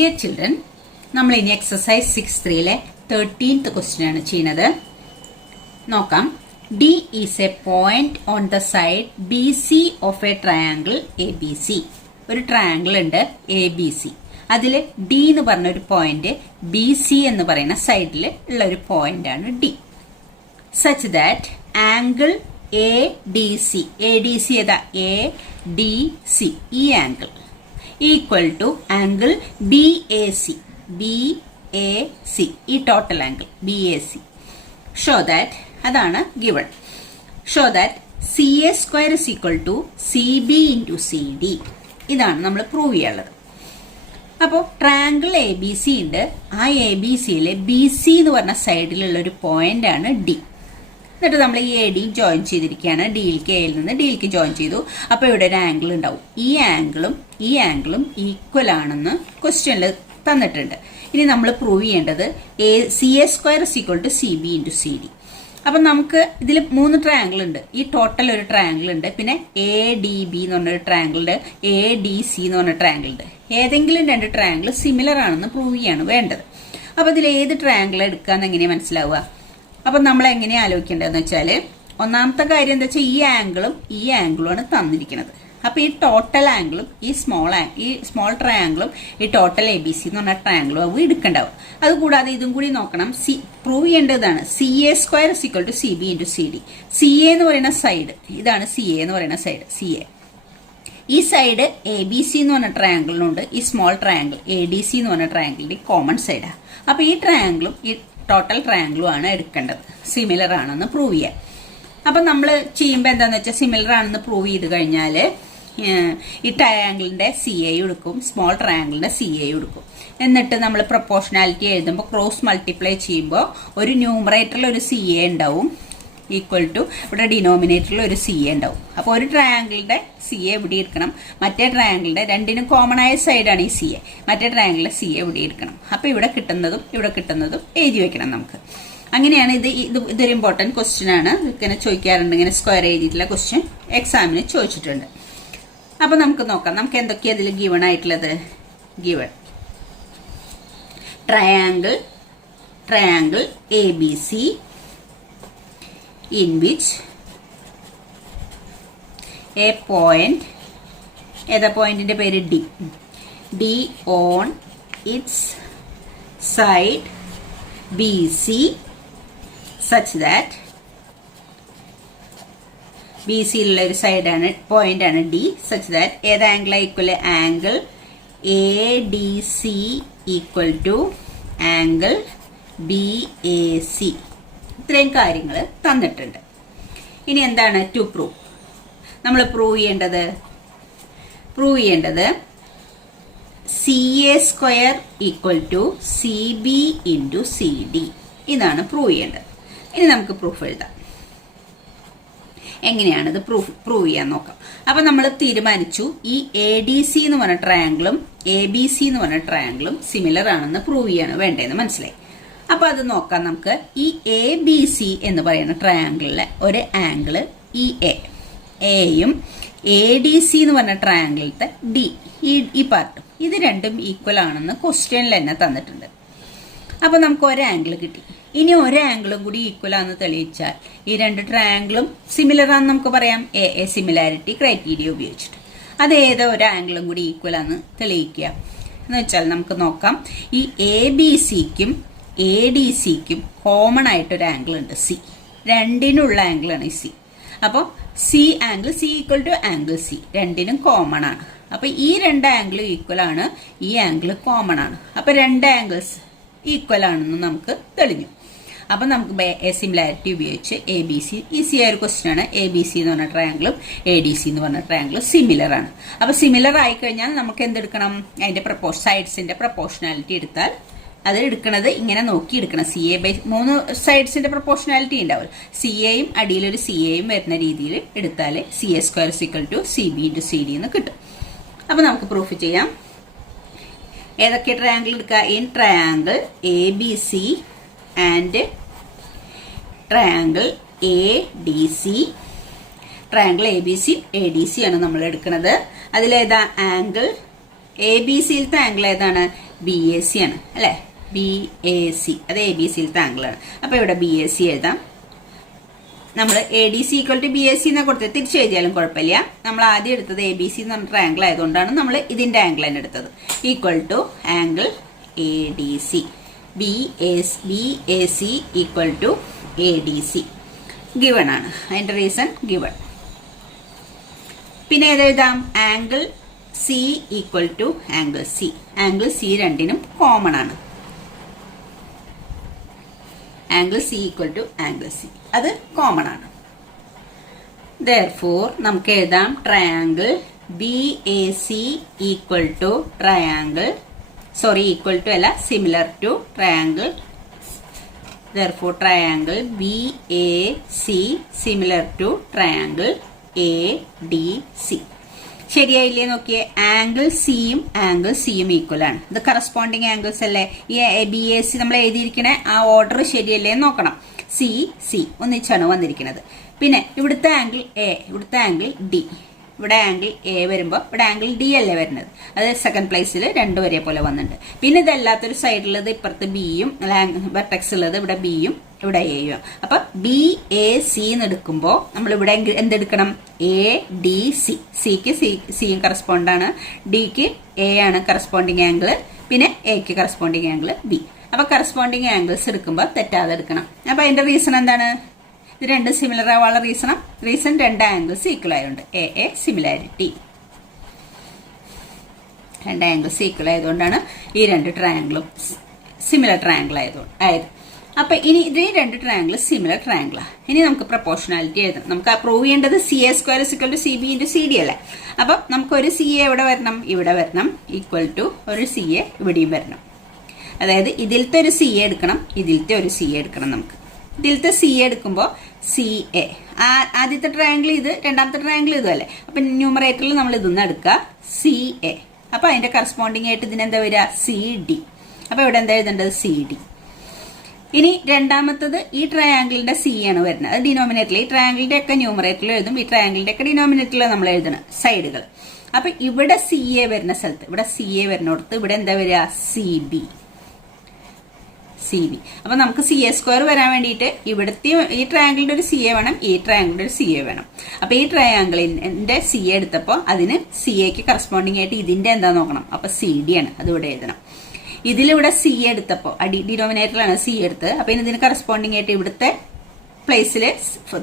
Dear children, നമ്മൾ ഇനി exercise 6.3-ലെ 13th question ആണ് ചെയ്യുന്നത്. നോക്കാം. D is A point on the side B C of A triangle A B C. ഒരു triangle ഉണ്ട് എ ബി സി. അതിൽ ഡി എന്ന് പറഞ്ഞ ഒരു പോയിന്റ് ബി സി എന്ന് പറയുന്ന സൈഡിൽ ഉള്ള ഒരു പോയിന്റ് ആണ് D. Such that angle A D C, A D C ഏതാ? എ ഡി സി, ഈ angle equal to angle B A C, B A C, ഈ total angle B A C. Show that, അതാണ് given. Show that C A square is equal to C B into C D. ഇതാണ് നമ്മൾ prove ചെയ്യാനുള്ളത്. അപ്പോൾ triangle A B C ഉണ്ട്. ആ A B സിയിലെ B C എന്ന് പറഞ്ഞ സൈഡിലുള്ള ഒരു പോയിന്റ് ആണ് ഡി. എന്നിട്ട് നമ്മൾ ഈ എ ഡി ജോയിൻ ചെയ്തിരിക്കുകയാണ്. ഡിയിലേക്ക് എയിൽ നിന്ന് ഡിയിലേക്ക് ജോയിൻ ചെയ്തു. അപ്പോൾ ഇവിടെ ഒരു ആംഗിൾ ഉണ്ടാവും. ഈ ആംഗിളും ഈക്വൽ ആണെന്ന് ക്വസ്റ്റ്യനിൽ തന്നിട്ടുണ്ട്. ഇനി നമ്മൾ പ്രൂവ് ചെയ്യേണ്ടത് C A square is equal to C B into C D. അപ്പം നമുക്ക് ഇതിൽ 3 ട്രയാങ്കിൾ ഉണ്ട്. ഈ ടോട്ടൽ ഒരു ട്രയാങ്കിൾ ഉണ്ട്. പിന്നെ എ ഡി ബി എന്ന് പറഞ്ഞൊരു ട്രയാങ്കിൾ ഉണ്ട്. എ ഡി സി എന്ന് പറഞ്ഞ ട്രയാങ്കിൾ ഉണ്ട്. ഏതെങ്കിലും 2 ട്രയാങ്കിൾ സിമിലർ ആണെന്ന് പ്രൂവ് ചെയ്യാണ് വേണ്ടത്. അപ്പോൾ ഇതിൽ ഏത് ട്രയാങ്കിൾ എടുക്കാന്ന് എങ്ങനെയാണ് മനസ്സിലാവുക? അപ്പം നമ്മൾ എങ്ങനെയാണ് ആലോചിക്കേണ്ടതെന്ന് വെച്ചാൽ, ഒന്നാമത്തെ കാര്യം എന്താ വെച്ചാൽ ഈ ആംഗിളുമാണ് തന്നിരിക്കുന്നത്. അപ്പോൾ ഈ ടോട്ടൽ ആംഗിളും ഈ സ്മോൾ ട്രയാംഗിളും ഈ ടോട്ടൽ എ ബി സി എന്ന് പറഞ്ഞ ട്രയാംഗിളും ആവും എടുക്കേണ്ടാവും. അതുകൂടാതെ ഇതും കൂടി നോക്കണം. പ്രൂവ് ചെയ്യേണ്ടതാണ് C A square is equal to C B into C D. C A എന്ന് പറയുന്ന സൈഡ്, ഇതാണ് സി എ എന്ന് പറയുന്ന സൈഡ്, സി എ. ഈ സൈഡ് എ ബി സി എന്ന് പറഞ്ഞ ട്രയാംഗിളിനുണ്ട്. ഈ small triangle A D C എന്ന് പറഞ്ഞ ട്രയാംഗിളിന്റെ കോമൺ സൈഡാണ്. അപ്പോൾ ഈ ട്രയാംഗിളും ഈ ടോട്ടൽ ട്രയാംഗിളും ആണ് എടുക്കേണ്ടത്, സിമിലർ ആണെന്ന് പ്രൂവ് ചെയ്യാൻ. അപ്പം നമ്മൾ ചെയ്യുമ്പോൾ എന്താണെന്ന് വെച്ചാൽ, സിമിലർ ആണെന്ന് പ്രൂവ് ചെയ്ത് കഴിഞ്ഞാൽ ഈ ട്രയാംഗിളിന്റെ സി എ എടുക്കും, സ്മോൾ ട്രയാംഗിളിന്റെ സി എ എടുക്കും. എന്നിട്ട് നമ്മൾ പ്രൊപ്പോർഷണാലിറ്റി എഴുതുമ്പോൾ ക്രോസ് മൾട്ടിപ്ലൈ ചെയ്യുമ്പോൾ ഒരു ന്യൂമറേറ്ററിൽ ഒരു സി എ ഉണ്ടാവും, ഈക്വൽ ടു ഇവിടെ ഡിനോമിനേറ്ററിൽ ഒരു സി എ ഉണ്ടാവും. അപ്പോൾ ഒരു ട്രയാംഗിളിന്റെ സി എ ഇവിടെ എടുക്കണം, മറ്റേ ട്രയാംഗിളിന്റെ രണ്ടിനും കോമൺ ആയ സൈഡാണ് ഈ സി എ, മറ്റേ ട്രയാംഗിളിലെ സി എ ഇവിടെ എടുക്കണം. അപ്പോൾ ഇവിടെ കിട്ടുന്നതും എഴുതി വെക്കണം നമുക്ക്. അങ്ങനെയാണ് ഇതൊരു ഇമ്പോർട്ടൻറ്റ് ക്വസ്റ്റ്യൻ ആണ്. ഇങ്ങനെ ചോദിക്കാറുണ്ട്, ഇങ്ങനെ സ്ക്വയർ എഴുതിയിട്ടുള്ള ക്വസ്റ്റ്യൻ എക്സാമിന് ചോദിച്ചിട്ടുണ്ട്. അപ്പൊ നമുക്ക് നോക്കാം, നമുക്ക് എന്തൊക്കെയാ അതിൽ ഗിവൺ ആയിട്ടുള്ളത്. Given triangle A B C in which a point, ഏതാ പോയിന്റിന്റെ പേര്? D on its side BC such that BC ഉള്ള ഒരു സൈഡാണ്, പോയിന്റ് ആണ് D, such that ഏത് angle equal? Angle ADC equal to angle BAC. ഇത്രയും കാര്യങ്ങൾ തന്നിട്ടുണ്ട്. ഇനി എന്താണ് ടു പ്രൂവ്? നമ്മൾ പ്രൂവ് ചെയ്യേണ്ടത് C A square equal to C B into C D. ഇതാണ് പ്രൂവ് ചെയ്യേണ്ടത്. ഇനി നമുക്ക് പ്രൂഫ് എഴുതാം. എങ്ങനെയാണിത് പ്രൂവ് ചെയ്യാൻ നോക്കാം. അപ്പൊ നമ്മൾ തീരുമാനിച്ചു ഈ എ ഡി സി എന്ന് പറഞ്ഞ ട്രയാംഗിളും എ ബി സി എന്ന് പറഞ്ഞ ട്രയാംഗിളും സിമിലർ ആണെന്ന് പ്രൂവ് ചെയ്യാണ് വേണ്ടതെന്ന് മനസ്സിലായി. അപ്പൊ അത് നോക്കാം നമുക്ക്. ഈ എ ബി സി എന്ന് പറയുന്ന ട്രയാംഗിളിലെ ഒരു ആംഗിള് ഈ എയും എ ഡി സി എന്ന് പറഞ്ഞ ട്രയാംഗിളിലത്തെ ഡി, ഈ പാർട്ടും, ഇത് രണ്ടും ഈക്വൽ ആണെന്ന് ക്വസ്റ്റ്യനിൽ തന്നെ തന്നിട്ടുണ്ട്. അപ്പൊ നമുക്ക് ഒരു ആംഗിൾ കിട്ടി. ഇനി ഒരു ആംഗിളും കൂടി ഈക്വൽ ആണെന്ന് തെളിയിച്ചാൽ ഈ 2 ട്രയാംഗിളും സിമിലർ ആണെന്ന് നമുക്ക് പറയാം, എ സിമിലാരിറ്റി ക്രൈറ്റീരിയ ഉപയോഗിച്ചിട്ട്. അത് ഏതോ ഒരു ആംഗിളും കൂടി ഈക്വൽ ആണെന്ന് തെളിയിക്കുക എന്ന് വെച്ചാൽ നമുക്ക് നോക്കാം. ഈ എ ബി സിക്കും എ ഡി സിക്കും കോമൺ ആയിട്ടൊരു ആംഗിൾ ഉണ്ട്, സി. രണ്ടിനുള്ള ആംഗിളാണ് ഈ സി. അപ്പോൾ angle C equal to angle C, രണ്ടിനും കോമൺ ആണ്. അപ്പൊ ഈ 2 ആംഗിളും ഈക്വൽ ആണ്, ഈ ആംഗിൾ കോമൺ ആണ്. അപ്പൊ 2 ആംഗിൾസ് ഈക്വൽ ആണെന്ന് നമുക്ക് തെളിഞ്ഞു. അപ്പൊ നമുക്ക് സിമിലാരിറ്റി ഉപയോഗിച്ച് എ ബി സി, ഈസി ആയ ഒരു ക്വസ്റ്റ്യൻ ആണ്. എ ബി സി എന്ന് പറഞ്ഞ ട്രയാംഗിളും എ ഡി സി എന്ന് പറഞ്ഞ ട്രയാംഗിളും സിമിലർ ആണ്. അപ്പൊ സിമിലർ ആയി കഴിഞ്ഞാൽ നമുക്ക് എന്തെടുക്കണം? അതിന്റെ സൈഡ്സിന്റെ പ്രൊപ്പോർഷണാലിറ്റി എടുത്താൽ അത് എടുക്കുന്നത് ഇങ്ങനെ നോക്കി എടുക്കണം. സി എ ബൈ 3 സൈഡ്സിന്റെ പ്രൊപ്പോർഷണാലിറ്റി ഉണ്ടാവും. സി എയും അടിയിലൊരു സി എയും വരുന്ന രീതിയിൽ എടുത്താൽ C A square equal to C B into C D എന്ന് കിട്ടും. അപ്പൊ നമുക്ക് പ്രൂഫ് ചെയ്യാം. ഏതൊക്കെ ട്രയാംഗിൾ എടുക്കുക? In triangle A B C and triangle A D C. Triangle A B C A D C ആണ് നമ്മൾ എടുക്കുന്നത്. അതിലേതാ ആംഗിൾ? എ ബി സിയിലത്തെ ആംഗിൾ ഏതാണ്? ബി എ സി ആണ് അല്ലേ, ബി എ സി, അത് എ ബി സിയിലത്തെ ആംഗിളാണ്. അപ്പോൾ ഇവിടെ ബി എ സി എഴുതാം. നമ്മൾ A D C equal to B A C എന്ന് കൊടുത്തത് തിരിച്ചു എഴുതിയാലും കുഴപ്പമില്ല. നമ്മൾ ആദ്യം എടുത്തത് എ ബി സി എന്ന് പറഞ്ഞ ആംഗിൾ ആയതുകൊണ്ടാണ് നമ്മൾ ഇതിന്റെ ആംഗിൾ തന്നെ എടുത്തത്. Equal to angle A D C, B A C equal to A D C given ആണ്. അതിന്റെ റീസൺ ഗിവൺ. പിന്നെ ഏതെഴുതാം, angle C equal to angle C. Angle C രണ്ടിനും കോമൺ ആണ്. Angle C equal to angle C, അത് common ആണ്. therefore നമുക്ക് എഴുതാം triangle B A C equal to equal to അല്ല, similar to triangle. therefore triangle B A C similar to triangle A D C. ശരിയായില്ലേ നോക്കിയേ, angle സിയും angle സിയും equal ആണ്. ഇത് കറസ്പോണ്ടിങ് ആംഗിൾസ് അല്ലേ. ഈ ബി എ സി നമ്മൾ എഴുതിയിരിക്കണേ ആ ഓർഡർ ശരിയല്ലേ നോക്കണം. സി സി ഒന്നിച്ചാണ് വന്നിരിക്കുന്നത്. പിന്നെ ഇവിടുത്തെ ആംഗിൾ എ, ഇവിടുത്തെ ആംഗിൾ ഡി, ഇവിടെ ആംഗിൾ എ വരുമ്പോൾ ഇവിടെ ആംഗിൾ ഡി അല്ലേ വരുന്നത്. അത് സെക്കൻഡ് പ്ലേസിൽ രണ്ടും ഒരേപോലെ വന്നിട്ടുണ്ട്. പിന്നെ ഇതല്ലാത്തൊരു സൈഡിലുള്ളത് ഇപ്പുറത്ത് ബിയും വെർട്ടെക്സ് ഉള്ളത് ഇവിടെ ബിയും ഇവിടെ എയും. അപ്പൊ ബി എ സി എന്ന് എടുക്കുമ്പോൾ നമ്മൾ ഇവിടെ എന്തെടുക്കണം, എ ഡി സി. സിക്ക് സിയും കറസ്പോണ്ട് ആണ്, ഡിക്ക് എ ആണ് കറസ്പോണ്ടിങ് ആംഗിൾ, പിന്നെ എക്ക് കറസ്പോണ്ടിങ് ആംഗിൾ ബി. അപ്പൊ കറസ്പോണ്ടിങ് ആംഗിൾസ് എടുക്കുമ്പോൾ തെറ്റാതെ എടുക്കണം. അപ്പൊ അതിന്റെ റീസൺ എന്താണ്, ഇത് രണ്ടും സിമിലർ ആവാനുള്ള റീസൺ രണ്ട് ആംഗിൾസ് ഈക്വൽ ആയതുകൊണ്ട്, എ സിമിലാരിറ്റി. രണ്ട് ആംഗിൾസ് ഈക്വൽ ആയതുകൊണ്ടാണ് ഈ രണ്ട് ട്രയാംഗിളും സിമിലർ ട്രയാംഗിൾ ആയത്. അപ്പൊ ഇനി ഇത് രണ്ട് ട്രയാംഗിൾ സിമിലർ ട്രയാംഗിളാണ്. ഇനി നമുക്ക് പ്രൊപ്പോർഷണാലിറ്റി എഴുതണം. നമുക്ക് പ്രൂവ് ചെയ്യേണ്ടത് C A square equal to C B into C D അല്ലേ. അപ്പൊ നമുക്ക് ഒരു സി എ എവിടെ വരണം, ഇവിടെ വരണം, ഈക്വൽ ടു ഒരു സി എ ഇവിടെയും വരണം. അതായത് ഇതിലത്തെ ഒരു സി എ എടുക്കണം, ഇതിലത്തെ ഒരു സി എ എടുക്കണം. നമുക്ക് ഇതിലത്തെ സി എ എടുക്കുമ്പോൾ സി എ, ആദ്യത്തെ ട്രയാംഗിൾ ഇത്, രണ്ടാമത്തെ ട്രയാംഗിൾ ഇതും അല്ലേ. അപ്പൊ ന്യൂമറേറ്ററിൽ നമ്മൾ ഇതൊന്ന് എടുക്കുക, സി എ. അപ്പൊ അതിന്റെ കറസ്പോണ്ടിങ് ആയിട്ട് ഇതിനെന്താ വരിക, സി ഡി. അപ്പൊ ഇവിടെ എന്താ എഴുതേണ്ടത്, സി ഡി. ഇനി രണ്ടാമത്തത് ഈ ട്രയാംഗിളിന്റെ സി ആണ് വരുന്നത്, അത് ഡിനോമിനേറ്ററിൽ. ഈ ട്രയാംഗിളിന്റെ ഒക്കെ ന്യൂമറേറ്ററിൽ എഴുതും, ഈ ട്രയാംഗിളിന്റെ ഒക്കെ ഡിനോമിനേറ്ററിൽ നമ്മൾ എഴുതണം സൈഡുകൾ. അപ്പൊ ഇവിടെ സി എ വരുന്ന സ്ഥലത്ത്, ഇവിടെ സി എ വരുന്നിടത്ത് ഇവിടെ എന്താ വരിക, സി ബി. അപ്പൊ നമുക്ക് സി എ സ്ക്വയർ വരാൻ വേണ്ടിയിട്ട് ഇവിടുത്തെ ഈ ട്രയാംഗിളിന്റെ ഒരു സി എ വേണം, ഈ ട്രയാംഗിളിന്റെ ഒരു സി എ വേണം. അപ്പൊ ഈ ട്രയാംഗിളിന്റെ സി എ എടുത്തപ്പോൾ അതിന് സി എക്ക് കറസ്പോണ്ടിങ് ആയിട്ട് ഇതിന്റെ എന്താ നോക്കണം. അപ്പൊ സി ഡി ആണ്, അത് ഇവിടെ എഴുതണം. ഇതിലിവിടെ സി എടുത്തപ്പോൾ ഡിനോമിനേറ്ററിലാണ് സി എടുത്തത്. അപ്പൊ ഇതിന് കറസ്പോണ്ടിങ് ആയിട്ട് ഇവിടുത്തെ പ്ലേസിൽ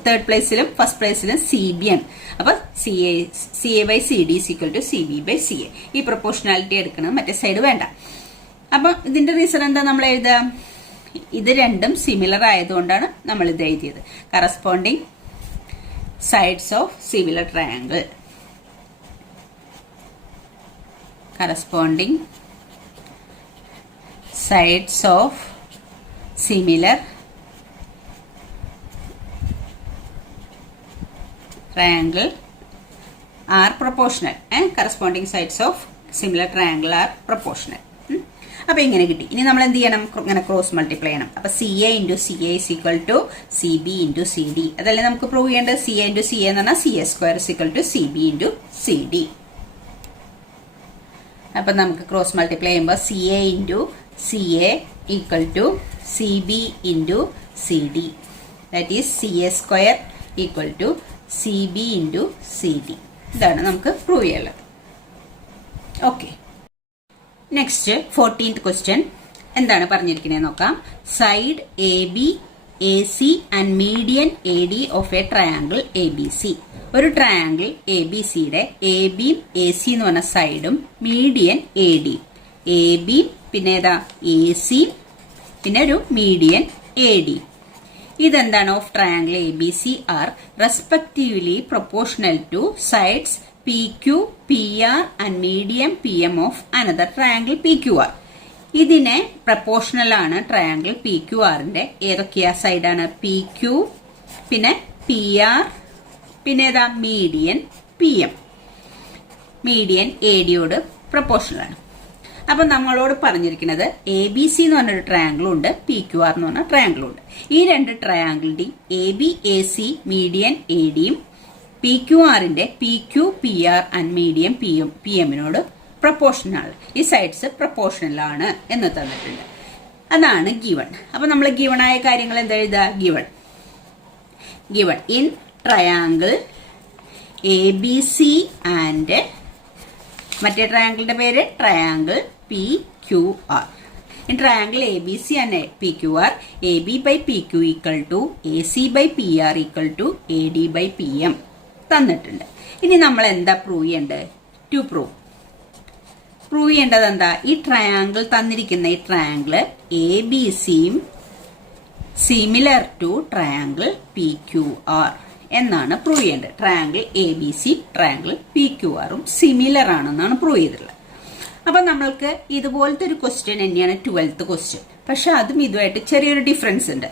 തേർഡ് പ്ലേസിലും ഫസ്റ്റ് പ്ലേസിലും സി ബി ആണ്. അപ്പൊ C A by C D equal to C B by C A. ഈ പ്രൊപ്പോർഷണാലിറ്റി എടുക്കണം, മറ്റേ സൈഡ് വേണ്ട. അപ്പൊ ഇതിന്റെ റീസൺ എന്താ നമ്മൾ എഴുതുക, ഇത് രണ്ടും സിമിലർ ആയതുകൊണ്ടാണ് നമ്മൾ ഇത് എഴുതിയത്. Corresponding sides of similar triangle, corresponding sides of similar triangle are proportional. Corresponding sides of similar triangle are proportional. അപ്പൊ ഇങ്ങനെ കിട്ടി. ഇനി നമ്മൾ എന്ത് ചെയ്യണം, ഇങ്ങനെ ക്രോസ് മൾട്ടിപ്ലൈ ചെയ്യണം. അപ്പൊ C A into C A is equal to C B into C D. അതല്ലേ നമുക്ക് പ്രൂവ് ചെയ്യേണ്ടത്. C A into C A എന്ന് പറഞ്ഞാൽ C A square is equal to C B into C D. അപ്പൊ നമുക്ക് cross multiply ചെയ്യുമ്പോൾ C A into C A equal to C B into C D. That is C A square equal to C B into C D. ഇതാണ് നമുക്ക് prove ചെയ്യാനുള്ളത്. Okay, next 14th question എന്താണ് പറഞ്ഞിരിക്കുന്നത് നോക്കാം. Side A B A C and median A D of a triangle A B C. ഒരു triangle A B സിയുടെ A ബിയും A C എന്ന് പറഞ്ഞ സൈഡും median A D, A B പിന്നെ ഏതാ എ സി പിന്നെ ഒരു മീഡിയൻ എ ഡി. ഇതെന്താണ്, of triangle A B C are respectively proportional to sides P Q P R and medium P M of another triangle P Q R. ഇതിനെ proportional ആണ് triangle P Q ആറിന്റെ. ഏതൊക്കെയാ സൈഡാണ്, P Q പിന്നെ P R പിന്നെ ഏതാ median P M. Median A ഡിയോട് proportional ആണ്. അപ്പൊ നമ്മളോട് പറഞ്ഞിരിക്കുന്നത് എ ബി സി എന്ന് പറഞ്ഞൊരു ട്രയാംഗിളും ഉണ്ട്, പി ക്യു ആർ എന്ന് പറഞ്ഞ ട്രയാംഗിളും ഉണ്ട്. ഈ രണ്ട് ട്രയാംഗിളിന്റെയും A B A C median A ഡിയും പി ക്യു ആറിന്റെ P Q P R and medium P എമ്മിനോട് പ്രൊപ്പോർഷണൽ, ഈ സൈഡ്സ് പ്രൊപ്പോർഷണൽ ആണ് എന്ന് തന്നിട്ടുണ്ട്. അതാണ് ഗിവൺ. അപ്പൊ നമ്മൾ ഗിവൺ ആയ കാര്യങ്ങൾ എന്താ എഴുതുക? Given in triangle ABC and മറ്റേ ട്രയാങ്കിളിന്റെ പേര് triangle PQR. In triangle ABC and PQR, AB by PQ equal to AC by PR equal to AD by PM തന്നിട്ടുണ്ട്. ഇനി നമ്മൾ എന്താ പ്രൂവ് ചെയ്യേണ്ടത്? ടു പ്രൂവ് ചെയ്യേണ്ടത് എന്താ? ഈ ട്രയാങ്കിൾ തന്നിരിക്കുന്ന ഈ ട്രയാങ്കിൾ ABCയും സിമിലർ ടു ട്രയാങ്കിൾ PQR എന്നാണ് പ്രൂവ് ചെയ്യേണ്ടത്. ട്രയാങ്കിൾ ABC ട്രയാങ്കിൾ PQRും സിമിലർ ആണെന്നാണ് പ്രൂവ് ചെയ്തിട്ടുള്ളത്. അപ്പൊ നമ്മൾക്ക് ഇതുപോലത്തെ ഒരു ക്വസ്റ്റ്യൻ തന്നെയാണ് 12th ക്വസ്റ്റ്യൻ. പക്ഷെ അതും ഇതുമായിട്ട് ചെറിയൊരു ഡിഫറൻസ് ഉണ്ട്.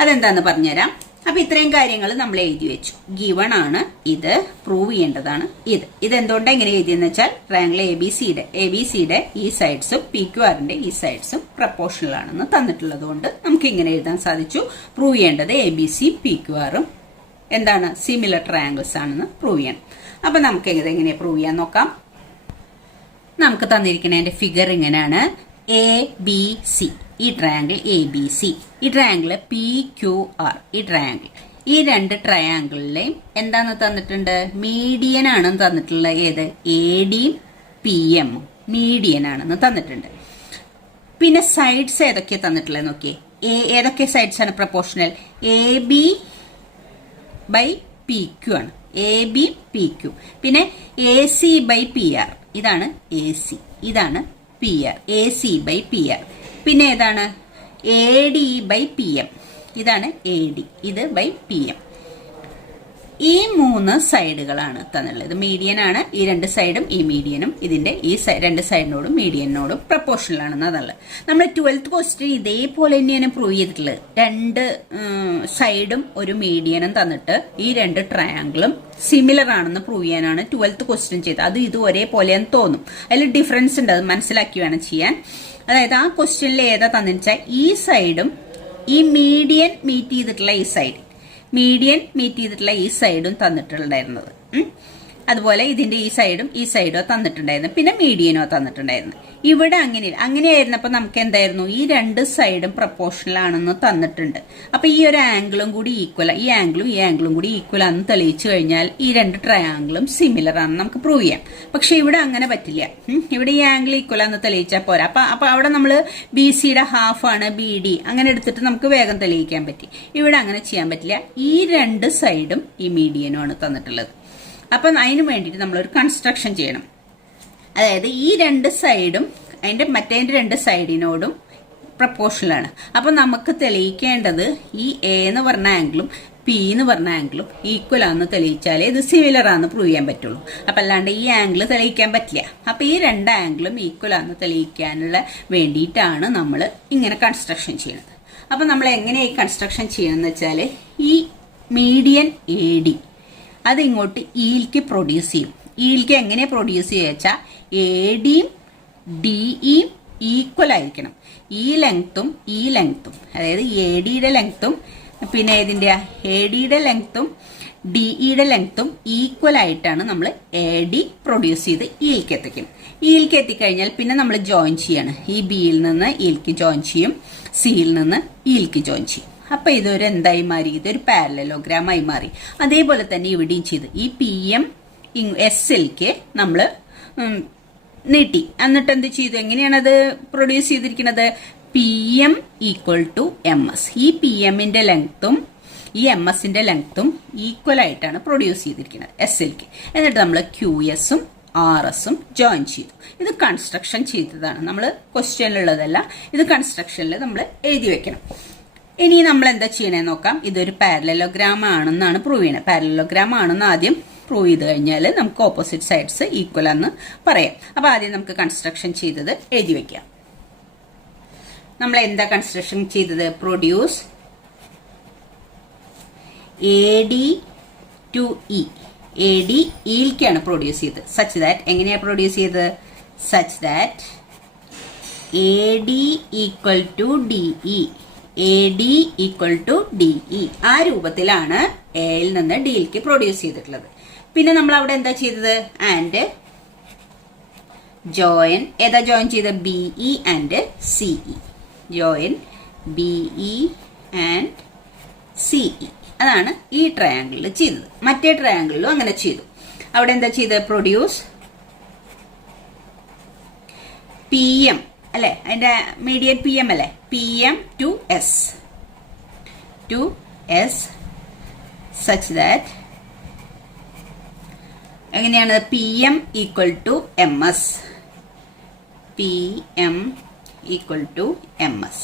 അതെന്താന്ന് പറഞ്ഞുതരാം. അപ്പൊ ഇത്രയും കാര്യങ്ങൾ നമ്മൾ എഴുതി വെച്ചു. ഗിവൺ ആണ് ഇത്, പ്രൂവ് ചെയ്യേണ്ടതാണ് ഇത്. ഇതെന്തുകൊണ്ടാണ് ഇങ്ങനെ എഴുതിയെന്ന് വെച്ചാൽ ട്രയാങ്കിൾ എബിസിയുടെ ഈ സൈഡ്സും PQRന്റെ ഈ സൈഡ്സും പ്രൊപ്പോർഷണൽ ആണെന്ന് തന്നിട്ടുള്ളത് കൊണ്ട് നമുക്ക് ഇങ്ങനെ എഴുതാൻ സാധിച്ചു. പ്രൂവ് ചെയ്യേണ്ടത് ABC PQRും എന്താണ്? സിമിലർ ട്രയാങ്കിൾസ് ആണെന്ന് പ്രൂവ് ചെയ്യണം. അപ്പൊ നമുക്ക് എങ്ങനെയാ പ്രൂവ് ചെയ്യാൻ നോക്കാം. നമുക്ക് തന്നിരിക്കുന്നതിന്റെ ഫിഗർ ഇങ്ങനെയാണ്. ABC ഈ ട്രയാങ്കിൾ ABC, ഈ ട്രയാങ്കിൾ PQR ഈ ട്രയാങ്കിൾ. ഈ രണ്ട് ട്രയാങ്കിളിലെയും എന്താന്ന് തന്നിട്ടുണ്ട്? മീഡിയൻ ആണെന്ന് തന്നിട്ടുള്ളത്. ഏത്? ADയും PM മീഡിയൻ ആണെന്ന് തന്നിട്ടുണ്ട്. പിന്നെ സൈഡ്സ് ഏതൊക്കെയാ തന്നിട്ടുള്ളത് നോക്കിയേ. ഏതൊക്കെ സൈഡ്സ് ആണ് പ്രൊപ്പോർഷണൽ? AB by PQ ആണ്. AB PQ. പിന്നെ AC by PR, ഇതാണ് AC, ഇതാണ് PR. AC by PR. പിന്നെ ഏതാണ്? AD by PM, ഇതാണ് AD, ഇത് by PM. ഈ മൂന്ന് സൈഡുകളാണ് തന്നുള്ളത്. മീഡിയൻ ആണ് ഈ രണ്ട് സൈഡും, ഈ മീഡിയനും ഇതിന്റെ ഈ രണ്ട് സൈഡിനോടും മീഡിയനോടും പ്രൊപ്പോർഷണൽ ആണെന്നുള്ളത്. നമ്മൾ 12th ക്വസ്റ്റ്യൻ ഇതേപോലെ തന്നെയാണ് പ്രൂവ് ചെയ്തിട്ടുള്ളത്. രണ്ട് സൈഡും ഒരു മീഡിയനും തന്നിട്ട് ഈ രണ്ട് ട്രയാങ്കിളും സിമിലർ ആണെന്ന് പ്രൂവ് ചെയ്യാനാണ് 12th ക്വസ്റ്റ്യൻ ചെയ്തത്. അത് ഇത് ഒരേപോലെയെന്ന് തോന്നും, അതിൽ ഡിഫറൻസ് ഉണ്ട്, അത് മനസ്സിലാക്കി വേണം ചെയ്യാൻ. അതായത് ആ ക്വസ്റ്റ്യനിൽ ഏതാ തന്നിച്ചാൽ ഈ സൈഡും ഈ മീഡിയൻ മീറ്റ് ചെയ്തിട്ടുള്ള ഈ സൈഡ്, മീഡിയൻ മീറ്റ് ചെയ്തിട്ടുള്ള ഈ സൈഡും തന്നിട്ടുണ്ടായിരുന്നത്. അതുപോലെ ഇതിന്റെ ഈ സൈഡോ തന്നിട്ടുണ്ടായിരുന്നു, പിന്നെ മീഡിയനോ തന്നിട്ടുണ്ടായിരുന്നു. ഇവിടെ അങ്ങനെയായിരുന്നപ്പോ നമുക്ക് എന്തായിരുന്നു? ഈ രണ്ട് സൈഡും പ്രൊപ്പോർഷണൽ ആണെന്ന് തന്നിട്ടുണ്ട്. അപ്പൊ ഈ ഒരു ആംഗിളും കൂടി ഈക്വൽ, ഈ ആംഗിളും കൂടി ഈക്വൽ ആണെന്ന് തെളിയിച്ചു കഴിഞ്ഞാൽ ഈ രണ്ട് ട്രയാംഗിളും സിമിലർ ആണെന്ന് നമുക്ക് പ്രൂവ് ചെയ്യാം. പക്ഷെ ഇവിടെ അങ്ങനെ പറ്റില്ല. ഇവിടെ ഈ ആംഗിൾ ഈക്വൽ ആണെന്ന് തെളിയിച്ചാൽ പോരാ. അപ്പൊ അവിടെ നമ്മൾ BCയുടെ ഹാഫ് ആണ് BD, അങ്ങനെ എടുത്തിട്ട് നമുക്ക് വേഗം തെളിയിക്കാൻ പറ്റി. ഇവിടെ അങ്ങനെ ചെയ്യാൻ പറ്റില്ല. ഈ രണ്ട് സൈഡും ഈ മീഡിയനും ആണ് തന്നിട്ടുള്ളത്. അപ്പൊ അതിന് വേണ്ടിയിട്ട് നമ്മളൊരു കൺസ്ട്രക്ഷൻ ചെയ്യണം. അതായത് ഈ രണ്ട് സൈഡും മറ്റേ രണ്ട് സൈഡിനോടും പ്രൊപ്പോർഷണൽ ആണ്. അപ്പൊ നമുക്ക് തെളിയിക്കേണ്ടത് ഈ A എന്ന് പറഞ്ഞ ആംഗിളും P എന്ന് പറഞ്ഞ ആംഗിളും ഈക്വൽ ആണെന്ന് തെളിയിച്ചാലേ ഇത് സിമിലർ ആണെന്ന് പ്രൂവ് ചെയ്യാൻ പറ്റുള്ളൂ. അപ്പൊ അല്ലാണ്ട് ഈ ആംഗിൾ തെളിയിക്കാൻ പറ്റില്ല. അപ്പൊ ഈ രണ്ട് ആംഗിളും ഈക്വൽ ആണെന്ന് തെളിയിക്കാനുള്ള വേണ്ടിയിട്ടാണ് നമ്മൾ ഇങ്ങനെ കൺസ്ട്രക്ഷൻ ചെയ്യുന്നത്. അപ്പൊ നമ്മൾ എങ്ങനെയാ ഈ കൺസ്ട്രക്ഷൻ ചെയ്യണമെന്ന് വെച്ചാല് ഈ മീഡിയൻ AD അത് ഇങ്ങോട്ട് ഈൽക്ക് പ്രൊഡ്യൂസ് ചെയ്യും. ഈൽക്ക് എങ്ങനെ പ്രൊഡ്യൂസ് ചെയ്യുക വെച്ചാൽ ADയും DEയും ഈക്വൽ ആയിരിക്കണം. ഈ ലെങ്ത്തും അതായത് ADയുടെ ലെങ്ത്തും പിന്നെ ഇതിന്റെ ADയുടെ ലെങ്ത്തും DEയുടെ ലെങ്ത്തും ഈക്വൽ ആയിട്ടാണ് നമ്മൾ AD പ്രൊഡ്യൂസ് ചെയ്ത് ഈൽക്ക് എത്തിക്കും. ഈൽക്ക് എത്തിക്കഴിഞ്ഞാൽ പിന്നെ നമ്മൾ ജോയിൻ ചെയ്യാണ്. ഈ Bയിൽ നിന്ന് ഈൽക്ക് ജോയിൻ ചെയ്യും, Cയിൽ നിന്ന് ഈൽക്ക് ജോയിൻ ചെയ്യും. അപ്പൊ ഇതൊരു എന്തായി മാറി? ഇതൊരു പാരലലോഗ്രാമായി മാറി. അതേപോലെ തന്നെ ഇവിടെയും ചെയ്ത് ഈ PM SLക്ക് നമ്മള് നീട്ടി. എന്നിട്ട് എന്ത് ചെയ്തു? എങ്ങനെയാണത് പ്രൊഡ്യൂസ് ചെയ്തിരിക്കുന്നത്? PM equal to MS. ഈ PMന്റെ ലെങ്ത്തും ഈ MSന്റെ ലെങ്ത്തും ഈക്വൽ ആയിട്ടാണ് പ്രൊഡ്യൂസ് ചെയ്തിരിക്കുന്നത് SLക്ക്. എന്നിട്ട് നമ്മൾ QSഉം RSഉം ജോയിൻ ചെയ്തു. ഇത് കൺസ്ട്രക്ഷൻ ചെയ്തതാണ്, നമ്മൾ ക്വസ്റ്റ്യനിലുള്ളതല്ല. ഇത് കൺസ്ട്രക്ഷനിൽ നമ്മൾ എഴുതി വെക്കണം. ഇനി നമ്മൾ എന്താ ചെയ്യണേന്ന് നോക്കാം. ഇതൊരു പാരലലോഗ്രാം ആണെന്നാണ് പ്രൂവ് ചെയ്യണത്. പാരലലോഗ്രാം ആണെന്ന് ആദ്യം പ്രൂവ് ചെയ്ത് കഴിഞ്ഞാൽ നമുക്ക് ഓപ്പോസിറ്റ് സൈഡ്സ് ഈക്വൽ ആണെന്ന് പറയാം. അപ്പൊ ആദ്യം നമുക്ക് കൺസ്ട്രക്ഷൻ ചെയ്തത് എഴുതി വെക്കാം. നമ്മൾ എന്താ കൺസ്ട്രക്ഷൻ ചെയ്തത്? Produce AD to E. AD ഈൽക്കാണ് പ്രൊഡ്യൂസ് ചെയ്തത്. സച്ച് ദാറ്റ് എങ്ങനെയാ പ്രൊഡ്യൂസ് ചെയ്തത്? Such that AD equal to DE. AD equal to DE. ആ രൂപത്തിലാണ് എയിൽ നിന്ന് ഡിയിലേക്ക് പ്രൊഡ്യൂസ് ചെയ്തിട്ടുള്ളത്. പിന്നെ നമ്മൾ അവിടെ എന്താ ചെയ്തത്? ആൻഡ് ജോയിൻ ഏതാ ജോയിൻ ചെയ്ത BE and CE. Join BE and CE. അതാണ് ഈ ട്രയാങ്കിളിൽ ചെയ്തത്. മറ്റേ ട്രയാങ്കിളിലും അങ്ങനെ ചെയ്തു. അവിടെ എന്താ ചെയ്തത്? പ്രൊഡ്യൂസ് PM അല്ലെ, അതിന്റെ മീഡിയറ്റ് PM അല്ലെ, PM to S such that എങ്ങനെയാണ് PM equal to MS. PM equal to MS.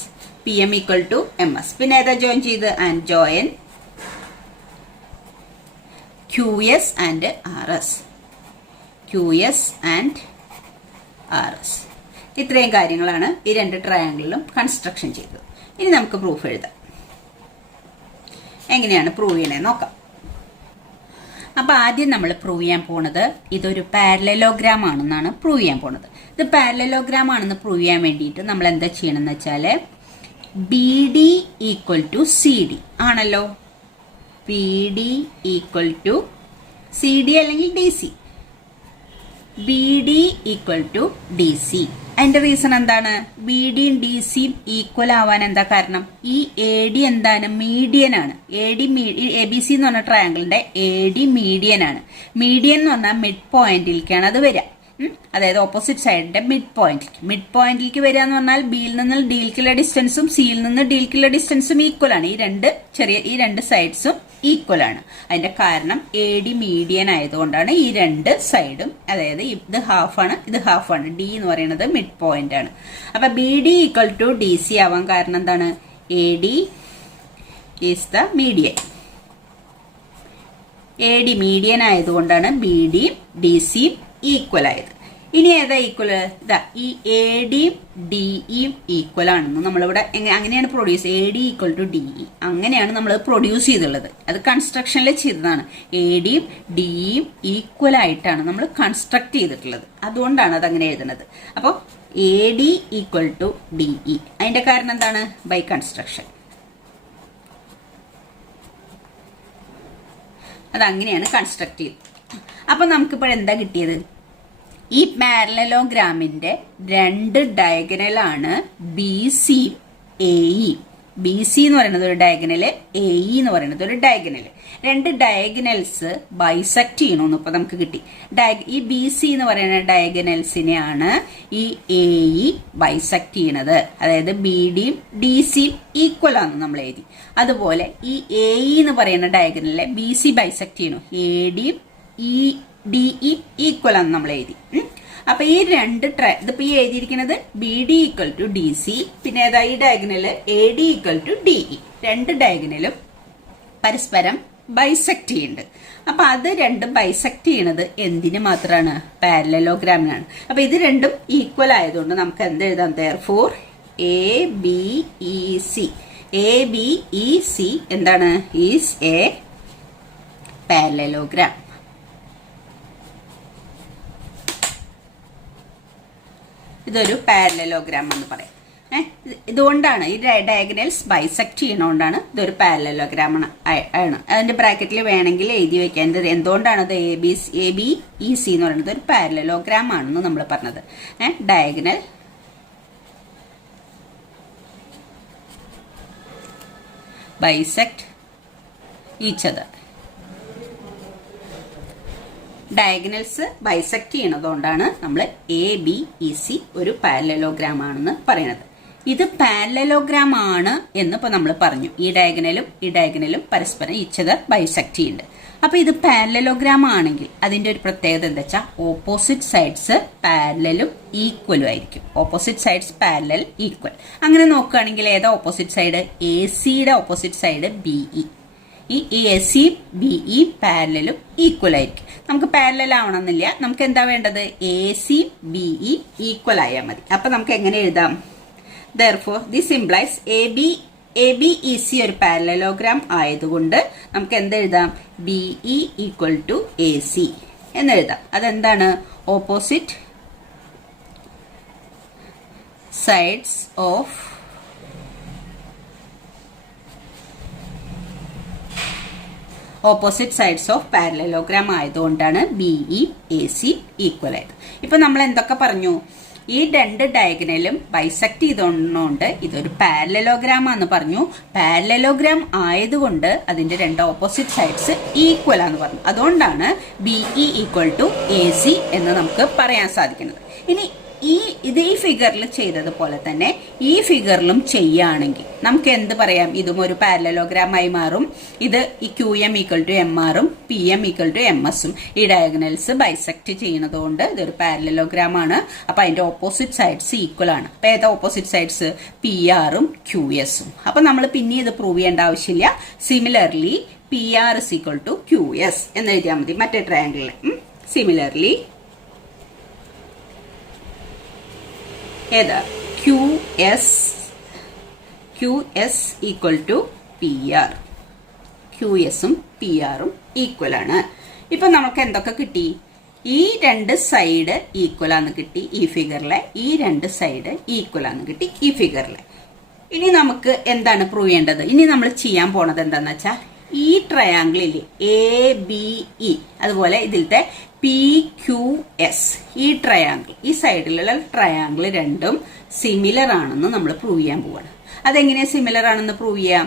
PM equal to MS. പിന്നെ ഏതാ ജോയിൻ ചെയ്ത്? And join QS and RS. QS and RS. ഇത്രയും കാര്യങ്ങളാണ് ഈ രണ്ട് ട്രയാങ്കിളിലും കൺസ്ട്രക്ഷൻ ചെയ്തത്. ഇനി നമുക്ക് പ്രൂഫ് എഴുതാം. എങ്ങനെയാണ് പ്രൂവ് ചെയ്യണേ നോക്കാം. അപ്പൊ ആദ്യം നമ്മൾ പ്രൂവ് ചെയ്യാൻ പോണത് ഇതൊരു പാരലലോഗ്രാം ആണെന്നാണ് പ്രൂവ് ചെയ്യാൻ പോണത്. ഇത് പാരലലോഗ്രാം ആണെന്ന് പ്രൂവ് ചെയ്യാൻ വേണ്ടിയിട്ട് നമ്മൾ എന്താ ചെയ്യണമെന്ന് വെച്ചാല് BD ഈക്വൽ ടു CD ആണല്ലോ. BD ഈക്വൽ ടു CD അല്ലെങ്കിൽ DC. BD equal to DC. അതിന്റെ റീസൺ എന്താണ്? BDയും DCയും ഈക്വൽ ആവാൻ എന്താ കാരണം? ഈ AD എന്താണ്? മീഡിയൻ ആണ്. ABC എന്ന് പറഞ്ഞ ട്രയാങ്കിളിന്റെ AD മീഡിയൻ ആണ്. മീഡിയൻ എന്ന് പറഞ്ഞാൽ മിഡ് പോയിന്റിലേക്കാണ് അത് വരിക. അതായത് ഓപ്പോസിറ്റ് സൈഡിന്റെ മിഡ് പോയിന്റിലേക്ക് വരിക എന്ന് പറഞ്ഞാൽ ബിയിൽ നിന്ന് ഡിയിലേക്കുള്ള ഡിസ്റ്റൻസും സിയിൽ നിന്ന് ഡിയിലേക്കുള്ള ഡിസ്റ്റൻസും ഈക്വൽ ആണ്. ഈ രണ്ട് സൈഡ്സും ഈക്വൽ ആണ്. അതിന്റെ കാരണം AD മീഡിയൻ ആയതുകൊണ്ടാണ് ഈ രണ്ട് സൈഡും, അതായത് ഇത് ഹാഫ് ആണ്, ഇത് ഹാഫ് ആണ്. D എന്ന് പറയുന്നത് മിഡ് പോയിന്റ് ആണ്. അപ്പൊ BD ഈക്വൽ ടു DC ആവാൻ കാരണം എന്താണ്? AD is the median. AD median ആയതുകൊണ്ടാണ് BDയും DCയും ഈക്വൽ ആയത്. ഇനി ഏതാ ഈക്വൽ? ഇതാ ഈ ADയും DEയും ഈക്വൽ ആണെന്ന് നമ്മളിവിടെ അങ്ങനെയാണ് produce. AD equal to DE അങ്ങനെയാണ് നമ്മൾ പ്രൊഡ്യൂസ് ചെയ്തുള്ളത്. അത് കൺസ്ട്രക്ഷനിൽ ചെയ്തതാണ്. ADയും DEയും ഈക്വൽ ആയിട്ടാണ് നമ്മൾ കൺസ്ട്രക്ട് ചെയ്തിട്ടുള്ളത്. അതുകൊണ്ടാണ് അത് അങ്ങനെ എഴുതുന്നത്. അപ്പോൾ AD ഈക്വൽ ടു DE. അതിന്റെ കാരണം എന്താണ്? By construction. അതങ്ങനെയാണ് കൺസ്ട്രക്ട് ചെയ്തത്. അപ്പൊ നമുക്കിപ്പോൾ എന്താ കിട്ടിയത്? ഈ പാരലലോഗ്രാമിന്റെ രണ്ട് ഡയഗണലാണ് BC AE. BC എന്ന് പറയുന്നത് ഒരു ഡയഗണല്, AE എന്ന് പറയുന്നത് ഒരു ഡയഗണല്. രണ്ട് ഡയഗണൽസ് ബൈസെക്ട് ചെയ്യണമെന്ന് ഇപ്പൊ നമുക്ക് കിട്ടി. ഈ BC എന്ന് പറയുന്ന ഡയഗണൽസിനെയാണ് ഈ AE ബൈസെക്ട് ചെയ്യണത്. അതായത് BDയും DCയും ഈക്വൽ ആണെന്ന് നമ്മൾ എഴുതി. അതുപോലെ ഈ AE എന്ന് പറയുന്ന ഡയഗണലിലെ BC ബൈസെക്ട് ചെയ്യണം. ADയും DE ഈക്വൽ ആണെന്ന് നമ്മൾ എഴുതി. അപ്പൊ ഈ രണ്ട് ഇതിപ്പോ ഈ എഴുതിയിരിക്കുന്നത് BD ഈക്വൽ ടു DC, പിന്നെ ഏതാ ഈ diagonal AD equal to DE. രണ്ട് ഡയഗണലും പരസ്പരം ബൈസെക്ട് ചെയ്യുന്നുണ്ട്. അപ്പൊ അത് രണ്ടും ബൈസെക്ട് ചെയ്യണത് എന്തിന് മാത്രമാണ്? പാരലലോഗ്രാമിനാണ്. അപ്പൊ ഇത് രണ്ടും ഈക്വൽ ആയതുകൊണ്ട് നമുക്ക് എന്ത് എഴുതാം? therefore ABEC എന്താണ്? Is A parallelogram. ഇതൊരു പാരലലോഗ്രാം എന്ന് പറയാം. ഇതുകൊണ്ടാണ് ഈ ഡയഗണൽസ് ബൈസെക്ട് ചെയ്യണോണ്ടാണ് ഇതൊരു പാരലലോഗ്രാം ആണ്. അതിന്റെ ബ്രാക്കറ്റിൽ വേണമെങ്കിൽ എഴുതി വെക്കാൻ എന്തുകൊണ്ടാണ് അത് ABEC എന്ന് പറയുന്നത് ഒരു പാരലലോഗ്രാം ആണെന്ന് നമ്മൾ പറഞ്ഞത്. Diagonal bisect each other. Diagonals bisect ചെയ്യണതുകൊണ്ടാണ് നമ്മൾ ABEC ഒരു പാരലലോഗ്രാം ആണെന്ന് പറയുന്നത്. ഇത് പാരലലോഗ്രാം ആണ് എന്ന് ഇപ്പൊ നമ്മൾ പറഞ്ഞു. ഈ ഡയഗണലും പരസ്പരം ഈച്ചതർ ബൈസെക്ട് ചെയ്യുന്നുണ്ട്. അപ്പൊ ഇത് പാരലലോഗ്രാം ആണെങ്കിൽ അതിന്റെ ഒരു പ്രത്യേകത എന്താ വെച്ചാൽ ഓപ്പോസിറ്റ് സൈഡ്സ് പാരലലും ഈക്വലും ആയിരിക്കും. Opposite sides parallel equal. അങ്ങനെ നോക്കുകയാണെങ്കിൽ ഏതാ ഓപ്പോസിറ്റ് സൈഡ്? ACയുടെ ഓപ്പോസിറ്റ് സൈഡ് BE. ഈ AC BE പാരലലും ഈക്വൽ ആയിരിക്കും. നമുക്ക് പാരലൽ ആവണമെന്നില്ല. നമുക്ക് എന്താ വേണ്ടത്? AC BE ഈക്വൽ ആയാൽ മതി. അപ്പൊ നമുക്ക് എങ്ങനെ എഴുതാം? therefore this implies ABEC ഒരു പാരലലോഗ്രാം ആയതുകൊണ്ട് നമുക്ക് എന്തെഴുതാം? BE ഈക്വൽ ടു AC എന്നെഴുതാം. അതെന്താണ്? Opposite sides of opposite sides of parallelogram ആയതുകൊണ്ടാണ് BE AC ഈക്വൽ ആയത്. ഇപ്പൊ നമ്മൾ എന്തൊക്കെ പറഞ്ഞു? ഈ രണ്ട് ഡയഗണലും ബൈസെക്ട് ചെയ്തുകൊണ്ട് ഇതൊരു പാരലലോഗ്രാം ആണെന്ന് പറഞ്ഞു. പാരലലോഗ്രാം ആയതുകൊണ്ട് അതിന്റെ രണ്ട് ഓപ്പോസിറ്റ് സൈഡ്സ് ഈക്വൽ ആണെന്ന് പറഞ്ഞു. അതുകൊണ്ടാണ് BE ഈക്വൽ ടു AC എന്ന് നമുക്ക് പറയാൻ സാധിക്കുന്നത്. ഇനി ഈ ഫിഗറിൽ ചെയ്തതുപോലെ തന്നെ ഈ ഫിഗറിലും ചെയ്യുകയാണെങ്കിൽ നമുക്ക് എന്ത് പറയാം? ഇതും ഒരു പാരലലോഗ്രാം ആയി മാറും. ഇത് ഈ QM ഈക്വൽ ടു MR ഉം PM ഈക്വൽ ടു MS ഉം ഈ ഡയഗണൽസ് ബൈസെക്ട് ചെയ്യുന്നത് കൊണ്ട് ഇതൊരു പാരലലോഗ്രാം ആണ്. അപ്പൊ അതിന്റെ ഓപ്പോസിറ്റ് സൈഡ്സ് ഈക്വൽ ആണ്. അപ്പൊ ഏതാ ഓപ്പോസിറ്റ് സൈഡ്സ്? PR ഉം QS ഉം. അപ്പൊ നമ്മൾ പിന്നെ ഇത് പ്രൂവ് ചെയ്യേണ്ട ആവശ്യമില്ല. Similarly PR is equal to QS എന്ന് എഴുതിയാൽ മതി മറ്റേ ട്രയാങ്കിളിൽ. സിമിലർലി ഏതാ? QS equal to PR. QSഉം PRഉം ഈക്വൽ ആണ്. ഇപ്പൊ നമുക്ക് എന്തൊക്കെ കിട്ടി? ഈ രണ്ട് സൈഡ് ഈക്വൽ ആണെന്ന് കിട്ടി ഈ ഫിഗറിലെ. ഈ രണ്ട് സൈഡ് ഈക്വൽ ആണെന്ന് കിട്ടി ഈ ഫിഗറിലെ. ഇനി നമുക്ക് എന്താണ് പ്രൂവ് ചെയ്യേണ്ടത്? ഇനി നമ്മൾ ചെയ്യാൻ പോണത് എന്താന്ന് വെച്ചാൽ ഈ ട്രയാങ്കിളിൽ ABE അതുപോലെ ഇതിലത്തെ PQS ഈ ട്രയാങ്കിൾ, ഈ സൈഡിലുള്ള ട്രയാങ്കിൾ രണ്ടും സിമിലർ ആണെന്ന് നമ്മൾ പ്രൂവ് ചെയ്യാൻ പോവാണ്. അതെങ്ങനെയാ സിമിലർ ആണെന്ന് പ്രൂവ് ചെയ്യാം?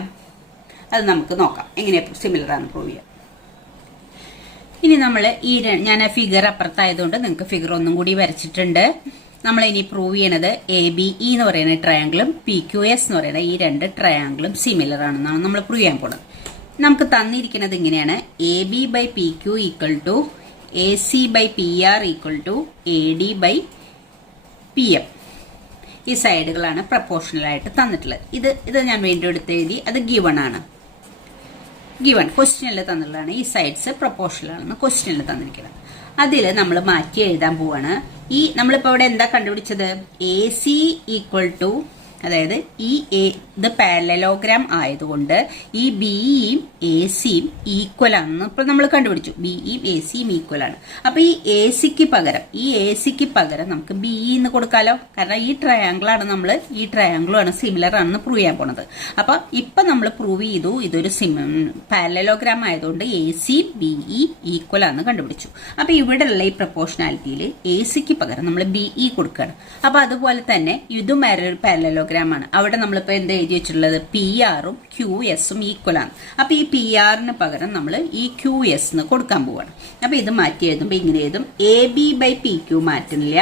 അത് നമുക്ക് നോക്കാം എങ്ങനെയാ സിമിലർ ആണെന്ന് പ്രൂവ് ചെയ്യാം. ഇനി നമ്മൾ ഞാൻ ആ ഫിഗർ അപ്പുറത്തായതുകൊണ്ട് നിങ്ങൾക്ക് ഫിഗർ ഒന്നും കൂടി വരച്ചിട്ടുണ്ട്. നമ്മൾ ഇനി പ്രൂവ് ചെയ്യണത് ABE എന്ന് പറയുന്ന ട്രയാങ്കിളും PQS എന്ന് പറയുന്ന ഈ രണ്ട് ട്രയാങ്കിളും സിമിലർ ആണെന്നാണ് നമ്മൾ പ്രൂവ് ചെയ്യാൻ പോകുന്നത്. നമുക്ക് തന്നിരിക്കുന്നത് ഇങ്ങനെയാണ്: AB by PQ equal to AC by PR equal to AD by PM. ഈ സൈഡുകളാണ് പ്രപ്പോർഷണൽ ആയിട്ട് തന്നിട്ടുള്ളത്. ഇത് ഞാൻ വീണ്ടും എടുത്ത് എഴുതി. അത് ഗിവൺ ആണ്. ഗിവൺ ക്വസ്റ്റ്യനിൽ തന്നിട്ടുള്ളതാണ്. ഈ സൈഡ്സ് പ്രപ്പോർഷണൽ ആണെന്ന് ക്വസ്റ്റ്യനിൽ തന്നിരിക്കുന്നത്. അതിൽ നമ്മൾ മാറ്റി എഴുതാൻ പോവാണ്. ഈ നമ്മളിപ്പോ ഇവിടെ എന്താ കണ്ടുപിടിച്ചത്? AC ഈക്വൽ ടു, അതായത് ഇത് പാരലലോഗ്രാം ആയതുകൊണ്ട് ഈ BEയും ACയും ഈക്വൽ ആണെന്ന് ഇപ്പോൾ നമ്മൾ കണ്ടുപിടിച്ചു. BEയും ACയും ഈക്വൽ ആണ്. അപ്പൊ ഈ ACക്ക് പകരം നമുക്ക് BE എന്ന് കൊടുക്കാലോ. കാരണം ഈ ട്രയാങ്കിളാണ് ഈ ട്രയാങ്കിളുമാണ് സിമിലർ ആണെന്ന് പ്രൂവ് ചെയ്യാൻ പോണത്. അപ്പൊ ഇപ്പൊ നമ്മൾ പ്രൂവ് ചെയ്തു ഇതൊരു പാരലലോഗ്രാം ആയതുകൊണ്ട് AC BE ഈക്വൽ ആണെന്ന് കണ്ടുപിടിച്ചു. അപ്പൊ ഇവിടെയുള്ള ഈ പ്രപ്പോർഷനാലിറ്റിയിൽ ACക്ക് പകരം നമ്മൾ BE കൊടുക്കുകയാണ്. അപ്പൊ അതുപോലെ തന്നെ ഇതും പാരലലോഗ്രാം ആണ്. അവിടെ നമ്മളിപ്പോ എന്താ എഴുതി വെച്ചിട്ടുള്ളത്? PRഉം QSഉം ഈക്വൽ ആണ്. അപ്പൊ ഈ PRന് പകരം നമ്മൾ ഈ QS എന്ന് കൊടുക്കാൻ പോവാണ്. അപ്പൊ ഇത് മാറ്റി എഴുതുമ്പോ ഇങ്ങനെ എഴുതും: AB ബൈ PQ മാറ്റുന്നില്ല.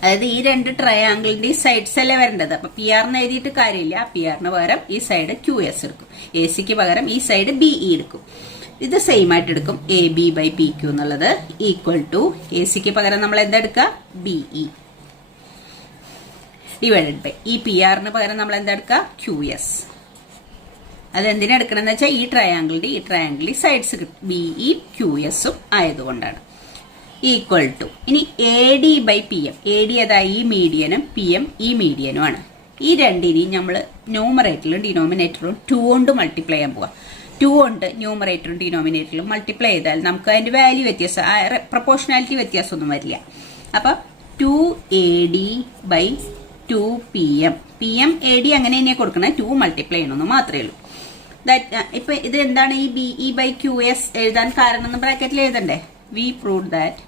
അതായത് ഈ രണ്ട് ട്രയാങ്കിളിന്റെ സൈഡ്സ് അല്ലേ വരേണ്ടത്. അപ്പൊ PRന്ന് എഴുതിയിട്ട് കാര്യമില്ല. PRന് പകരം ഈ സൈഡ് QS എടുക്കും. ACക്ക് പകരം ഈ സൈഡ് BE എടുക്കും. ഇത് സെയിം ആയിട്ട് എടുക്കും. AB ബൈ PQ എന്നുള്ളത് ഈക്വൽ ടു ACക്ക് പകരം നമ്മൾ എന്താ എടുക്കുക? BE ഡിവൈഡഡ് ബൈ ഈ PRന് പകരം നമ്മൾ എന്താ എടുക്കുക? QS. അതെന്തിനാ എടുക്കണമെന്ന് വെച്ചാൽ ഈ ട്രയാങ്കിളിന്റെ സൈഡ്സ് BE QSഉം ആയതുകൊണ്ടാണ്. ഈക്വൽ ടു ഇനി AD ബൈ PM. AD അതായത് ഈ മീഡിയനും PM ഈ മീഡിയനുമാണ്. ഈ രണ്ടിനെയും നമ്മൾ ന്യൂമറേറ്ററിലും ഡിനോമിനേറ്ററിലും 2 കൊണ്ട് മൾട്ടിപ്ലൈ ചെയ്യാൻ പോവാം. 2 കൊണ്ട് ന്യൂമറേറ്ററും ഡിനോമിനേറ്ററിലും മൾട്ടിപ്ലൈ ചെയ്താൽ നമുക്ക് അതിന്റെ വാല്യൂ വ്യത്യാസം, പ്രപ്പോർഷണാലിറ്റി വ്യത്യാസമൊന്നും വരില്ല. അപ്പൊ 2AD by 2PM. PM AD അങ്ങനെ തന്നെ കൊടുക്കണം. 2 മൾട്ടിപ്ലൈ ചെയ്യണമെന്ന് മാത്രമേ ഉള്ളൂ. ഇപ്പൊ ഇത് എന്താണ് ഈ BE ബൈ QS എഴുതാൻ കാരണം? ബ്രാക്കറ്റിൽ എഴുതണ്ടേ? We proved that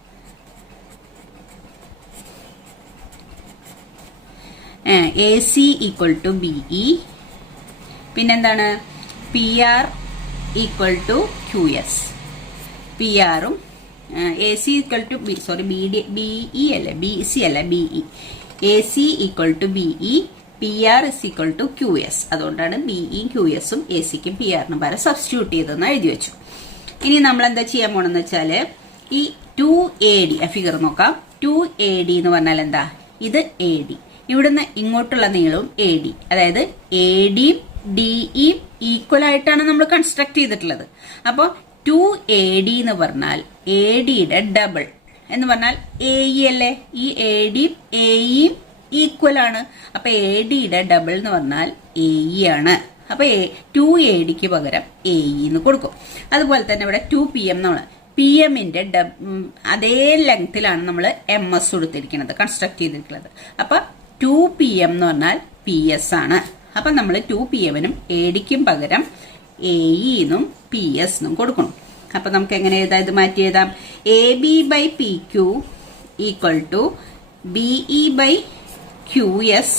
AC equal to BE, പിന്നെന്താണ് PR ഈക്വൽ ടു QS. PRഉം AC ഈക്വൽ ടു BE അല്ല, BC അല്ല, BE. AC equal to BE, PR is equal to QS. അതുകൊണ്ടാണ് BE QSഉം ACക്കും PRനും പകരം സബ്സ്റ്റിറ്റ്യൂട്ട് ചെയ്തെന്ന് എഴുതി വെച്ചു. ഇനി നമ്മൾ എന്താ ചെയ്യാൻ പോണെന്ന് വെച്ചാല് ഈ 2AD ഫിഗർ നോക്കാം. 2AD എന്ന് പറഞ്ഞാൽ എന്താ? ഇത് AD, ഇവിടുന്ന് ഇങ്ങോട്ടുള്ള നീളവും AD. അതായത് ADയും DEയും ഈക്വൽ ആയിട്ടാണ് നമ്മൾ കൺസ്ട്രക്ട് ചെയ്തിട്ടുള്ളത്. അപ്പൊ 2AD എന്ന് പറഞ്ഞാൽ ADയുടെ ഡബിൾ എന്ന് പറഞ്ഞാൽ AE അല്ലേ? ഈ ADയും AEയും ഈക്വൽ ആണ്. അപ്പൊ ADയുടെ ഡബിൾ എന്ന് പറഞ്ഞാൽ AE ആണ്. അപ്പൊ 2ADക്ക് പകരം AE എന്ന് കൊടുക്കും. അതുപോലെ തന്നെ ഇവിടെ 2PM നമ്മൾ PMന്റെ അതേ ലെങ്തിലാണ് നമ്മൾ MS കൊടുത്തിരിക്കുന്നത്, കൺസ്ട്രക്ട് ചെയ്തിരിക്കുന്നത്. അപ്പൊ 2PM എന്ന് പറഞ്ഞാൽ PS ആണ്. അപ്പൊ നമ്മൾ 2PMനും ADക്കും പകരം AE എന്നും പി എസ് എന്നും കൊടുക്കണം. അപ്പൊ നമുക്ക് എങ്ങനെ എഴുതാം? ഇത് മാറ്റി എഴുതാം. A B by P Q equal to B E by Q S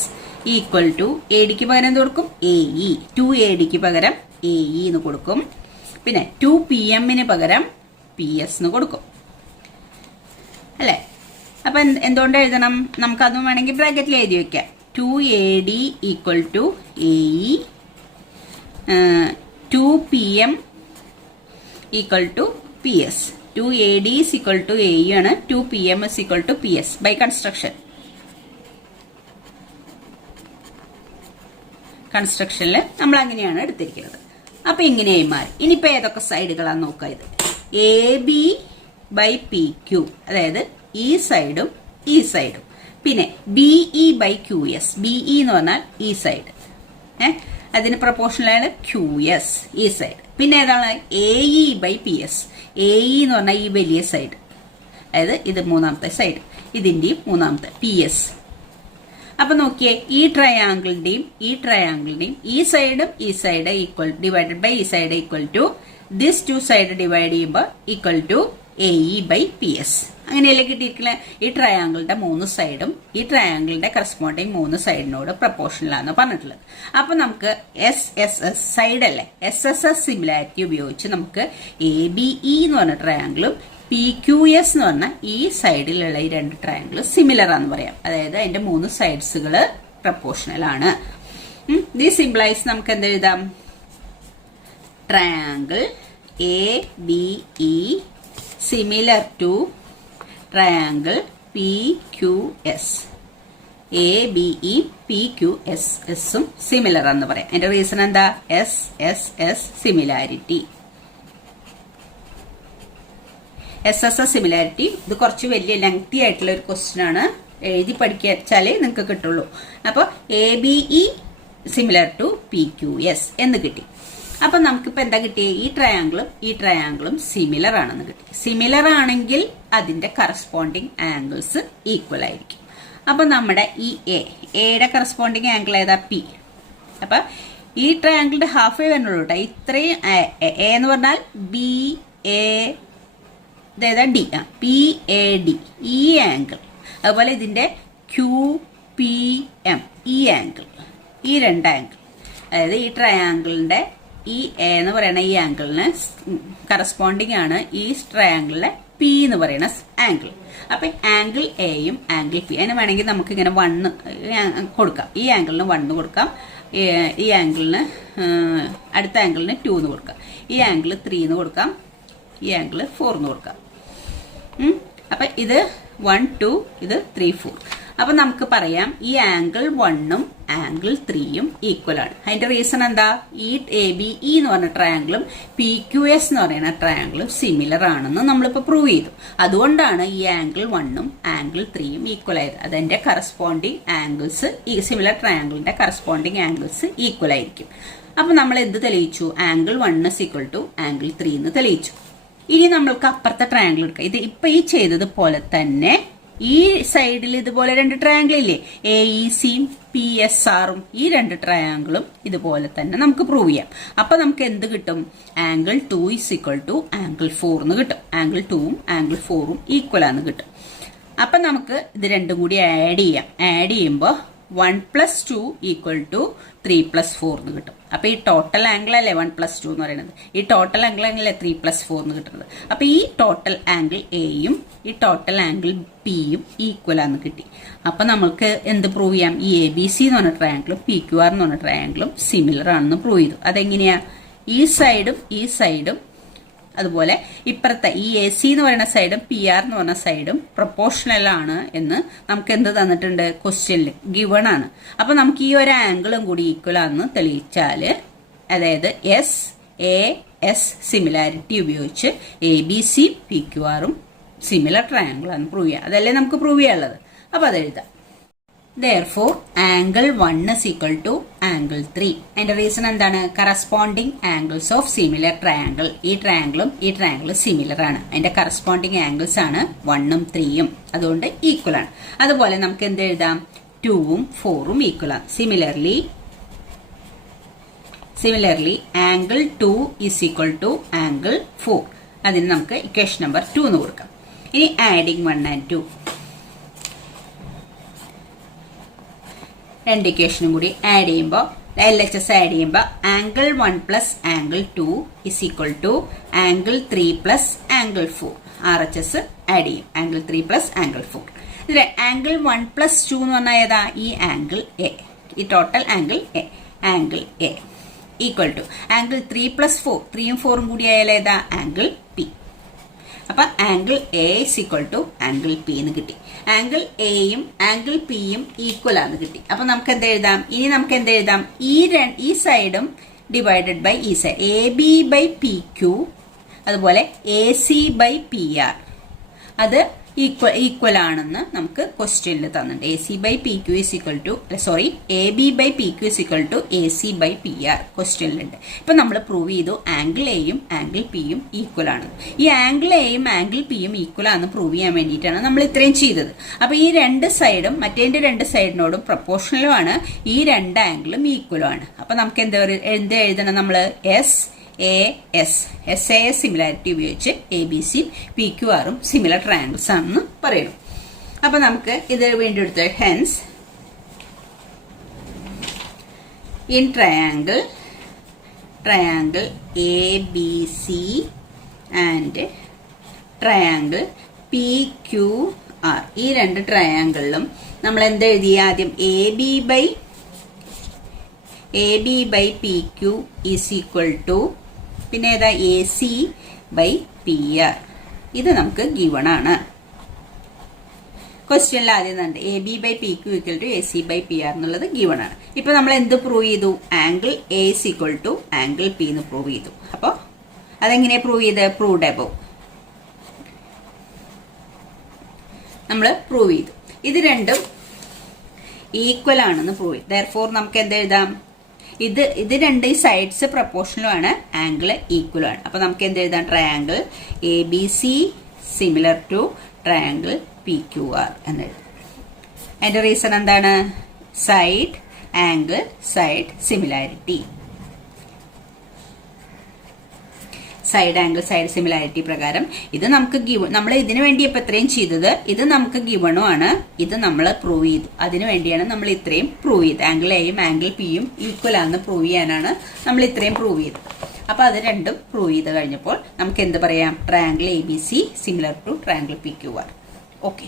equal to A ഡിക്ക് പകരം എന്ത് കൊടുക്കും? A E. 2AD പകരം എ ഇ എന്ന് കൊടുക്കും. പിന്നെ 2PM പകരം പി എസ് എന്ന് കൊടുക്കും അല്ലെ? അപ്പൊ എന്തുകൊണ്ട് എഴുതണം? നമുക്ക് അതും വേണമെങ്കിൽ ബ്രാക്കറ്റിൽ എഴുതി വെക്കാം. 2AD equal to A E, 2PM equal to P S. 2AD is equal to AE ആണ്, 2PM is equal to PS by construction. കൺസ്ട്രക്ഷനിൽ നമ്മൾ അങ്ങനെയാണ് എടുത്തിരിക്കുന്നത്. അപ്പൊ ഇങ്ങനെയായി മാറി. ഇനിയിപ്പോ ഏതൊക്കെ സൈഡുകളാണ് നോക്കുക. ഇത് A B by P Q, അതായത് ഈ സൈഡും ഈ സൈഡും. പിന്നെ BE by Q S, BE എന്ന് പറഞ്ഞാൽ ഈ സൈഡ്, അതിന് പ്രൊപ്പോർഷണലാണ് QS ഈ സൈഡ്. പിന്നെ ഏതാണ്? AE by PS. AE എന്ന് പറഞ്ഞാൽ ഈ വലിയ സൈഡ്, അതായത് ഇത് മൂന്നാമത്തെ സൈഡ്, ഇതിന്റെയും മൂന്നാമത്തെ PS. അപ്പൊ നോക്കിയേ, ഈ ട്രയാങ്കിളിന്റെയും ഈ സൈഡും ഈ സൈഡ് ഈക്വൽ ഡിവൈഡഡ് ബൈ ഈ side equal to this two side divide ചെയ്യുമ്പോൾ equal to AE by PS. അങ്ങനെയല്ലേ കിട്ടിയിരിക്കില്ല? ഈ ട്രയാങ്കിളിന്റെ 3 സൈഡും ഈ ട്രയാങ്കിളിന്റെ കറസ്പോണ്ടിങ് 3 സൈഡിനോട് പ്രപ്പോർഷണലാന്ന് പറഞ്ഞിട്ടുള്ളത്. അപ്പൊ നമുക്ക് SSS സൈഡ് അല്ലേ, SSS സിമിലാരിറ്റി ഉപയോഗിച്ച് നമുക്ക് ABE എന്ന് പറഞ്ഞ ട്രയാങ്കിളും PQS എന്ന് പറഞ്ഞ ഈ സൈഡിലുള്ള ഈ 2 ട്രയാങ്കിൾ സിമിലർ ആണെന്ന് പറയാം. അതായത് അതിന്റെ 3 സൈഡ്സുകൾ പ്രപ്പോർഷണൽ ആണ്. ദിസ് സിംപ്ലൈസ് നമുക്ക് എന്ത് എഴുതാം? Triangle ABE similar to triangle PQS. ABE PQSസും സിമിലർ എന്ന് പറയാം. അതിന്റെ റീസൺ എന്താ? SSS similarity. SSS സിമിലാരിറ്റി ഇത് കുറച്ച് വലിയ ലെങ്തി ആയിട്ടുള്ള ഒരു ക്വസ്റ്റ്യൻ ആണ്. എഴുതി പഠിക്കാച്ചാലേ നിങ്ങൾക്ക് കിട്ടുള്ളൂ. അപ്പോൾ ABE സിമിലർ ടു PQS എന്ന് കിട്ടി. അപ്പൊ നമുക്കിപ്പോ എന്താ കിട്ടിയത്? ഈ ട്രയാങ്കിളും സിമിലർ ആണെന്ന് കിട്ടി. സിമിലർ ആണെങ്കിൽ അതിന്റെ കറസ്പോണ്ടിങ് ആംഗിൾസ് ഈക്വൽ ആയിരിക്കും. അപ്പൊ നമ്മുടെ ഈ എയുടെ കറസ്പോണ്ടിങ് ആംഗിൾ ഏതാ? P. അപ്പൊ ഈ ട്രയാങ്കിളിന്റെ ഹാഫ് വരുന്നുള്ളൂ കേട്ടോ. ഇത്രയും എ എന്ന് പറഞ്ഞാൽ BA, ഇതേതാ? D. PAD ഈ ആംഗിൾ. അതുപോലെ ഇതിന്റെ QPM ഈ ആംഗിൾ, ഈ 2 ആംഗിൾ, അതായത് ഈ ട്രയാങ്കിളിന്റെ ഈ എ എന്ന് പറയുന്ന ഈ ആംഗിളിന് കറസ്പോണ്ടിങ് ആണ് ഈ ട്രയാങ്കിളിലെ P എന്ന് പറയുന്ന ആംഗിൾ. അപ്പൊ ആംഗിൾ എയും ആംഗിൾ P, അതിന് വേണമെങ്കിൽ നമുക്ക് ഇങ്ങനെ 1 കൊടുക്കാം. ഈ ആംഗിളിന് 1 കൊടുക്കാം, ഈ ആംഗിളിന് അടുത്ത ആംഗിളിന് 2 എന്ന് കൊടുക്കാം, ഈ ആംഗിൾ 3 എന്ന് കൊടുക്കാം, ഈ ആംഗിൾ 4 എന്ന് കൊടുക്കാം. അപ്പൊ ഇത് 1 2, ഇത് 3 4. അപ്പൊ നമുക്ക് പറയാം ഈ ആംഗിൾ 1ഉം ആംഗിൾ 3യും ഈക്വൽ ആണ്. അതിന്റെ റീസൺ എന്താ? ഈ ABE എന്ന് പറഞ്ഞ ട്രയാങ്കിളും PQS എന്ന് പറയുന്ന ട്രയാങ്കിളും സിമിലർ ആണെന്ന് നമ്മളിപ്പോ പ്രൂവ് ചെയ്തു. അതുകൊണ്ടാണ് ഈ ആംഗിൾ 1ഉം ആംഗിൾ 3യും ഈക്വൽ ആയത്. അതിന്റെ കറസ്പോണ്ടിങ് ആംഗിൾസ്, ഈ സിമിലർ ട്രയാങ്കിളിന്റെ കറസ്പോണ്ടിങ് ആംഗിൾസ് ഈക്വൽ ആയിരിക്കും. അപ്പൊ നമ്മൾ എന്ത് തെളിയിച്ചു? Angle 1 is equal to angle 3 എന്ന് തെളിയിച്ചു. ഇനി നമ്മൾക്ക് അപ്പുറത്തെ ട്രയാങ്കിൾ എടുക്കാം. ഇത് ഇപ്പൊ ഈ ചെയ്തതുപോലെ തന്നെ ഈ സൈഡിൽ ഇതുപോലെ 2 ട്രയാങ്കിൾ ഇല്ലേ, AECയും PSRും, ഈ 2 ട്രയാങ്കിളും ഇതുപോലെ തന്നെ നമുക്ക് പ്രൂവ് ചെയ്യാം. അപ്പൊ നമുക്ക് എന്ത് കിട്ടും? Angle 2 is equal to angle 4 എന്ന് കിട്ടും. ആംഗിൾ 2ഉം ആംഗിൾ 4ഉം ഈക്വൽ ആണെന്ന് കിട്ടും. അപ്പൊ നമുക്ക് ഇത് രണ്ടും കൂടി ആഡ് ചെയ്യാം. ആഡ് ചെയ്യുമ്പോൾ 1 + 2 = 3 + 4 എന്ന് കിട്ടും. അപ്പൊ ഈ ടോട്ടൽ ആംഗിൾ അല്ലേ 1 + 2 എന്ന് പറയുന്നത്, ഈ ടോട്ടൽ ആംഗിൾ ആംഗിളല്ലേ 3 + 4 എന്ന് കിട്ടുന്നത്. അപ്പൊ ഈ ടോട്ടൽ ആംഗിൾ എയും ഈ ടോട്ടൽ ആംഗിൾ പിയും ഈക്വൽ ആണെന്ന് കിട്ടി. അപ്പൊ നമുക്ക് എന്ത് പ്രൂവ് ചെയ്യാം? ഈ ABC എന്ന് പറഞ്ഞ ട്രയാങ്കിളും PQR എന്ന് പറഞ്ഞ ട്രയാങ്കിളും സിമിലർ ആണെന്ന് പ്രൂവ് ചെയ്തു. അതെങ്ങനെയാ? ഈ സൈഡും അതുപോലെ ഇപ്പുറത്തെ ഈ AC എന്ന് പറയുന്ന സൈഡും PR എന്ന് പറഞ്ഞ സൈഡും പ്രൊപ്പോർഷണൽ ആണ് എന്ന് നമുക്ക് എന്ത് തന്നിട്ടുണ്ട്? ക്വസ്റ്റ്യനിൽ ഗിവൺ ആണ്. അപ്പൊ നമുക്ക് ഈ ഒരു ആംഗിളും കൂടി ഈക്വൽ ആണെന്ന് തെളിയിച്ചാല്, അതായത് SAS സിമിലാരിറ്റി ഉപയോഗിച്ച് ABC PQRും സിമിലർ ട്രയാങ്കിൾ ആണ് പ്രൂവ് ചെയ്യുക. അതല്ലേ നമുക്ക് പ്രൂവ് ചെയ്യാനുള്ളത്. അപ്പൊ അതെഴുതാം. Therefore, angle 1 is equal to angle 3. അതിന്റെ റീസൺ എന്താണ്? Corresponding angles of similar triangle. ഈ ട്രയാങ്കിളും സിമിലർ ആണ്. അതിന്റെ കറസ്പോണ്ടിങ് ആംഗിൾസ് ആണ് 1ഉം 3ഉം. അതുകൊണ്ട് ഈക്വൽ ആണ്. അതുപോലെ നമുക്ക് എന്ത് എഴുതാം? 2ഉം 4ഉം ഈക്വൽ ആണ്. Similarly angle 2 is equal to angle 4. അതിന് നമുക്ക് ഇക്വേഷൻ നമ്പർ 2 എന്ന് കൊടുക്കാം. ഇനി ആഡിങ് 1 and 2, രണ്ട് ഇക്വേഷനും കൂടി ആഡ് ചെയ്യുമ്പോൾ LHS ആഡ് ചെയ്യുമ്പോൾ angle 1 plus angle 2 is equal to angle 3 plus angle 4. RHS add ചെയ്യും, ആംഗിൾ 3 പ്ലസ് ആംഗിൾ 4. ഇതിൽ ആംഗിൾ 1 പ്ലസ് 2 എന്ന് പറഞ്ഞാൽ ഏതാ? ഈ ആംഗിൾ എ, ഈ total angle A, angle A equal to angle 3 plus 4, 3ഉം 4ഉം കൂടി ആയാലും ഏതാ? Angle P. അപ്പൊ angle A is equal to angle P എന്ന് കിട്ടി. ആംഗിൾ എയും ആംഗിൾ പിയും ഈക്വൽ ആണെന്ന് കിട്ടി. അപ്പൊ നമുക്ക് എന്ത് എഴുതാം? ഇനി നമുക്ക് എന്ത് എഴുതാം? ഈ സൈഡും ഡിവൈഡഡ് ബൈ ഈ side, A B by P Q, അതുപോലെ A C by P R, അത് ഈക്വൽ ആണെന്ന് നമുക്ക് ക്വസ്റ്റ്യനിൽ തന്നിട്ടുണ്ട്. A C by P Q is equal to A B by P Q is equal to A C by P R ക്വസ്റ്റ്യനിലുണ്ട്. ഇപ്പൊ നമ്മൾ prove ചെയ്തു ആംഗിൾ എയും ആംഗിൾ പിയും ഈക്വൽ ആണ്. ഈ ആംഗിൾ എയും ആംഗിൾ പിയും ഈക്വൽ ആണെന്ന് പ്രൂവ് ചെയ്യാൻ വേണ്ടിയിട്ടാണ് നമ്മൾ ഇത്രയും ചെയ്തത്. അപ്പൊ ഈ രണ്ട് സൈഡും മറ്റേതിന്റെ രണ്ട് സൈഡിനോടും പ്രൊപ്പോർഷണലും ആണ്, ഈ രണ്ട് ആംഗിളും ഈക്വലും ആണ്. അപ്പൊ നമുക്ക് എന്ത് എഴുതണം? നമ്മൾ SAS സിമിലാരിറ്റി ഉപയോഗിച്ച് A B C P Q ആറും സിമിലർ ട്രയാങ്കിൾസ് ആണെന്ന് പറയുന്നു. അപ്പൊ നമുക്ക് ഇത് വീണ്ടും എടുത്ത് hence in triangle A B C and triangle P Q R, ഈ രണ്ട് ട്രയാങ്കിളിലും നമ്മൾ എന്ത് എഴുതി? ആദ്യം A B by P Q is equal to, പിന്നെ ഏതാ? A C by P R. ഇത് നമുക്ക് ഗിവൺ ആണ്. ക്വസ്റ്റ്യനിൽ ആദ്യം തന്നെ A B by P Q equal to A C by P R എന്നുള്ളത് ഗിവൺ ആണ്. ഇപ്പൊ നമ്മൾ എന്ത് പ്രൂവ് ചെയ്തു? Angle A is equal to angle P എന്ന് പ്രൂവ് ചെയ്തു. അപ്പൊ അതെങ്ങനെയാ പ്രൂവ് ചെയ്ത്? പ്രൂവ്ഡ് അബവ് നമ്മൾ പ്രൂവ് ചെയ്തു. ഇത് രണ്ടും ഈക്വൽ ആണെന്ന് പ്രൂവ് ചെയ്തു. ദെയർഫോർ നമുക്ക് എന്ത് എഴുതാം? ഇത് രണ്ട് സൈഡ്സ് പ്രൊപ്പോർഷണലും ആണ്, ആംഗിൾ ഈക്വലും ആണ്. അപ്പൊ നമുക്ക് എന്ത് എഴുതാം? Triangle A B C similar to triangle P Q R എന്ന് എഴുതാം. അതിന്റെ റീസൺ എന്താണ്? Side angle side similarity. Side angle side similarity പ്രകാരം ഇത് നമുക്ക് നമ്മൾ ഇതിനു വേണ്ടി ഇപ്പൊ ഇത്രയും ചെയ്തത്, ഇത് നമുക്ക് ഗിവണും ആണ്, ഇത് നമ്മൾ പ്രൂവ് ചെയ്തു. അതിനു വേണ്ടിയാണ് നമ്മൾ ഇത്രയും പ്രൂവ് ചെയ്തത്. ആംഗിൾ എയും ആംഗിൾ പിയും ഈക്വൽ ആണെന്ന് പ്രൂവ് ചെയ്യാനാണ് നമ്മൾ ഇത്രയും പ്രൂവ് ചെയ്തത്. അപ്പൊ അത് രണ്ടും പ്രൂവ് ചെയ്ത് കഴിഞ്ഞപ്പോൾ നമുക്ക് എന്ത് പറയാം? Triangle A B C similar to triangle P Q R. Okay.